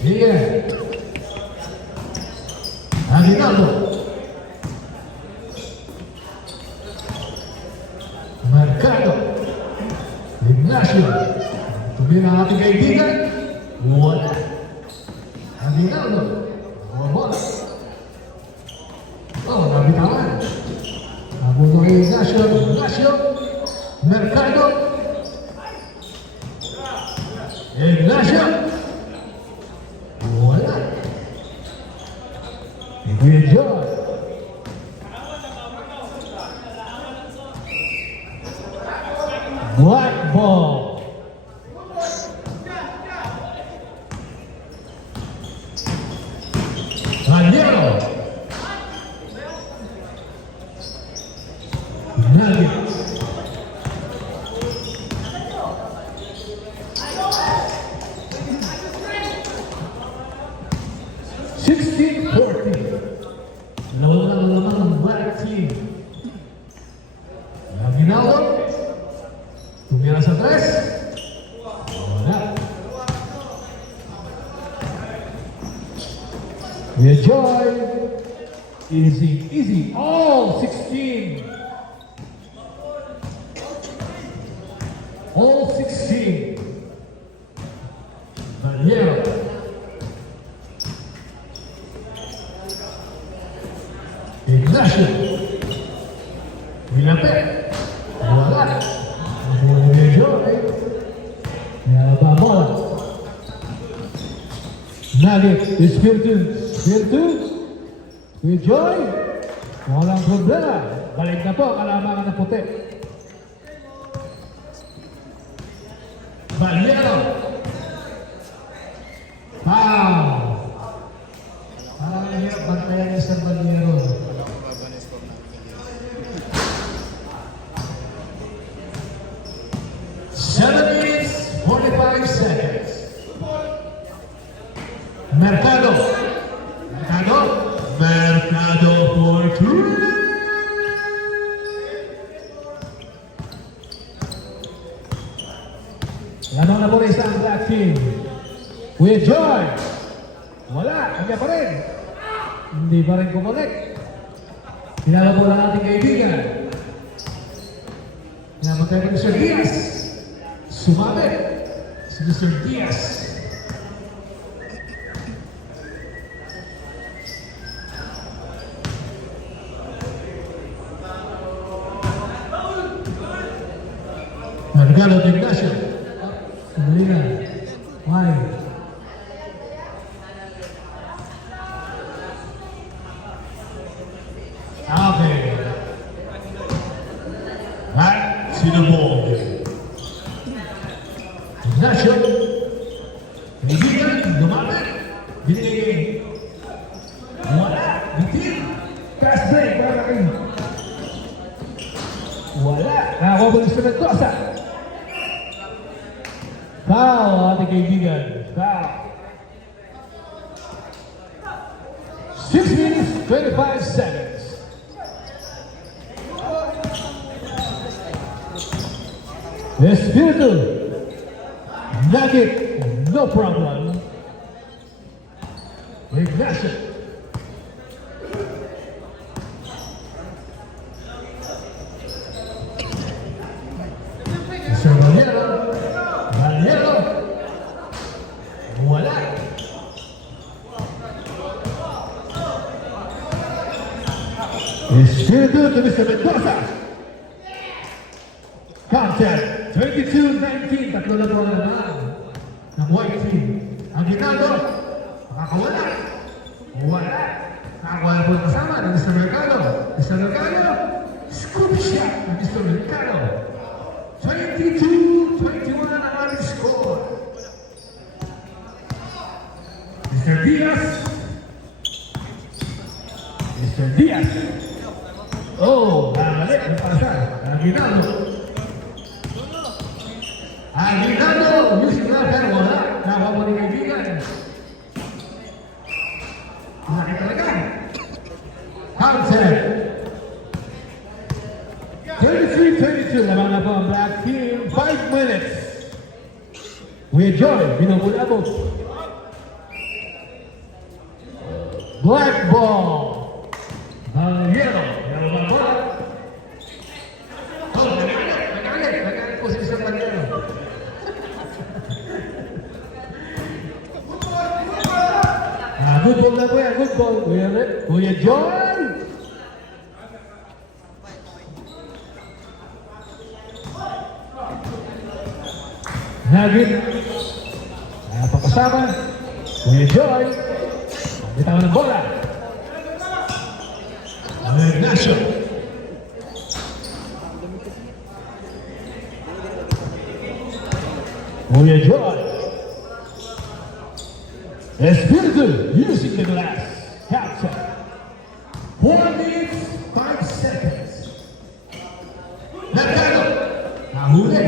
Miguel. Aguinaldo. Mercado. Ignacio. Tumira ang ating kaibigan. Wala. Aguinaldo. Bola. Oh, nabitawan. Nabuto kay Ignacio. Ignacio. Mercado. Ignacio. Wala. Kuya John. Black ball. Raniero. Nugget. Nawala naman ang black team. Aguinaldo. Tumira sa tres. Wala. Kuya Joy. Easy, easy. All 16. All 16. Valiero. Ignacio. Wilapet. Wala. Kuya Joy. Bola. Nugget. Espiritu. Espiritu. Kuya Joy. Walang problema. Balik na po. Kalamangan na puti. Valiero. Foul. Parang hirap bantayan ni Sir Valiero. 7 minutes, 45 seconds. Mercado. Mercado. Mercado for two. Lamang na po rin sa black team. Kuya Joy. Wala. Kanya pa rin. Hindi pa rin kumalik. Pinala po lang ating kaibigan. Namatay ko Mr. Diaz. Sumabit. Si Mr. Diaz. Mercado de Ignacio. Sandali na. Why? Okay. Back to the ball. Ignacio. Kaibigan, lumapit. Binigay. Wala. Bitin. Fast break. Para kayo. Wala. Nakakuha mo sa Mendoza. Foul, ating kaibigan. Foul. 6 minutes, 25 seconds. Espiritu. Nugget, no problem. Ignacio. Mr. Valiero. Valiero. Wala. Espiritu to Mr. Mendoza. Contact. 22-19, tatlo na po naman ng white team. Aguinaldo, makakawala. Wala. Nakakawala po kasama ng Mr. Mercado. Mr. Mercado, scoop shot ng Mr. Mercado. 22-21 ang ating score. Mr. Diaz. Mr. Diaz. Oh, mali. Ano para siya? Aguinaldo. Aguinaldo, music na pero wala. Nakawa mo ni kaibigan. Nakitalagan. Counter. 33-32. Lamang na po ang black team. 5 minutes. Kuya Joy, binubulabog. Black ball. Yellow. Yellow na bola. Oh, nagalit po si isang Yellow. Good ball na kuya, good ball. Kuya Joy. Nagit. Napakasama. Kuya Joy. Bitawan ng bola. Ignacio. Kuya Joy. Espiritu using the glass. Capture. 4 minutes, 5 seconds. Nagkano. Nahuli.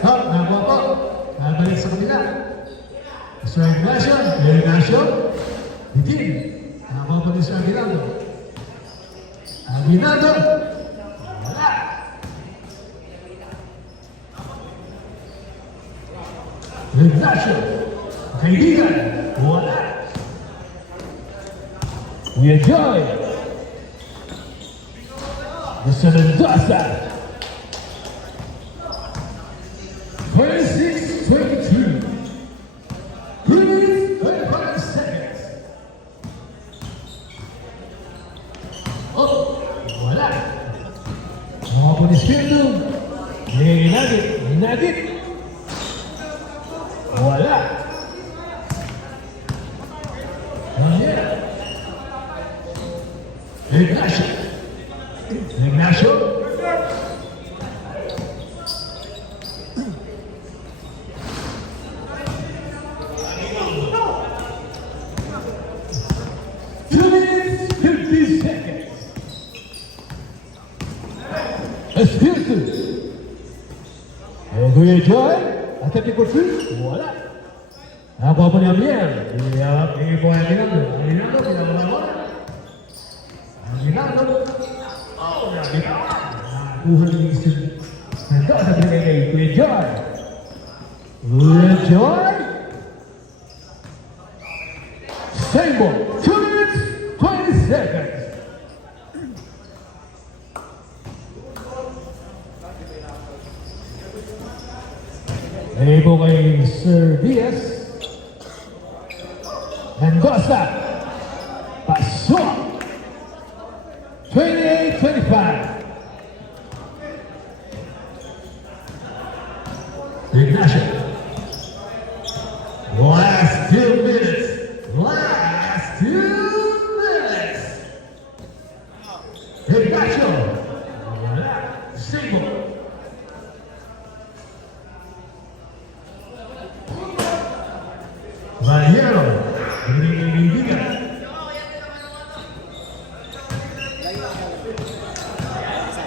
Nakuha po. Nabalik sa kanila. Mr. Ignacio. Ignacio. Bitin. Nakuha po ni Mr. Aguinaldo. Aguinaldo. Wala. Ignacio. Kaibigan. Wala. Kuya Joy. Mr. Mendoza. 26-22. 3 minutes, 35 seconds. Oh, wala. Mga po ni Spiritu. Hinagit. Wala. Ignacio. Espiritu. Kuya Joy. Atati ko si. Wala. Nakuha po niya Miel. Hindi po ang Aguinaldo. Aguinaldo, pinawala mo. Aguinaldo. Oh, nabitawan. Nakuha niya si Mendoza pinagay kay Kuya Joy. Kuya Joy. Same ball. 2 minutes, 20 seconds. Ebo kay Sir Diaz. Mendoza. Pasok. 28-25. Ignacio. Last 2 minutes. Last 2 minutes. Ignacio. Single. Valero, kaibigan.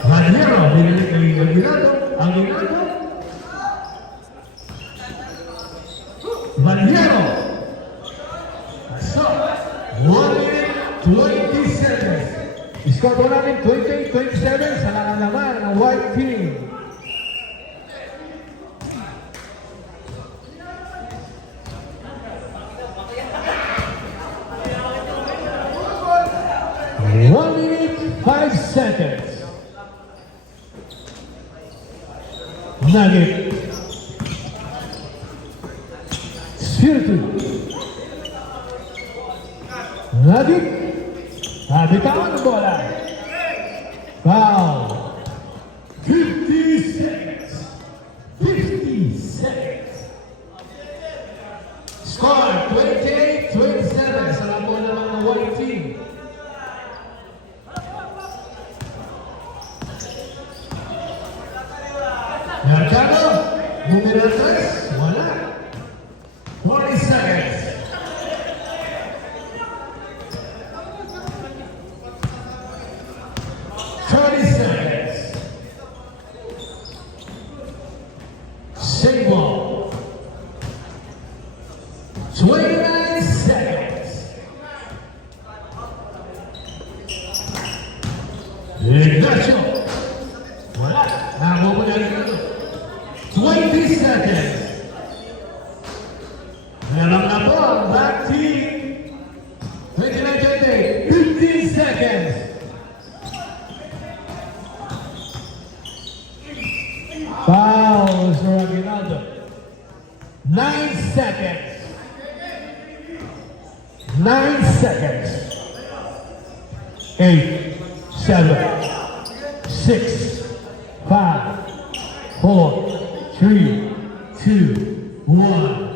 Valero, Aguinaldo. Valero. So, 1 minute, 20 seconds. Score po namin 28-27 sa nakalaman ng white team. One minute, 5 seconds. Nugget. Spiritu. Nugget. Bitawan ang bola. Foul. 50 seconds. 50 seconds. Score 28-27 sa labon naman ng white team. Mercado, número 3, wala. 40 seconds. Same ball. 29 seconds. Ignacio. Wala. Nakakuha po niya rin ito. 20 seconds. Meron 9 seconds. 8, 7, 6, 5, 4, 3, 2, 1.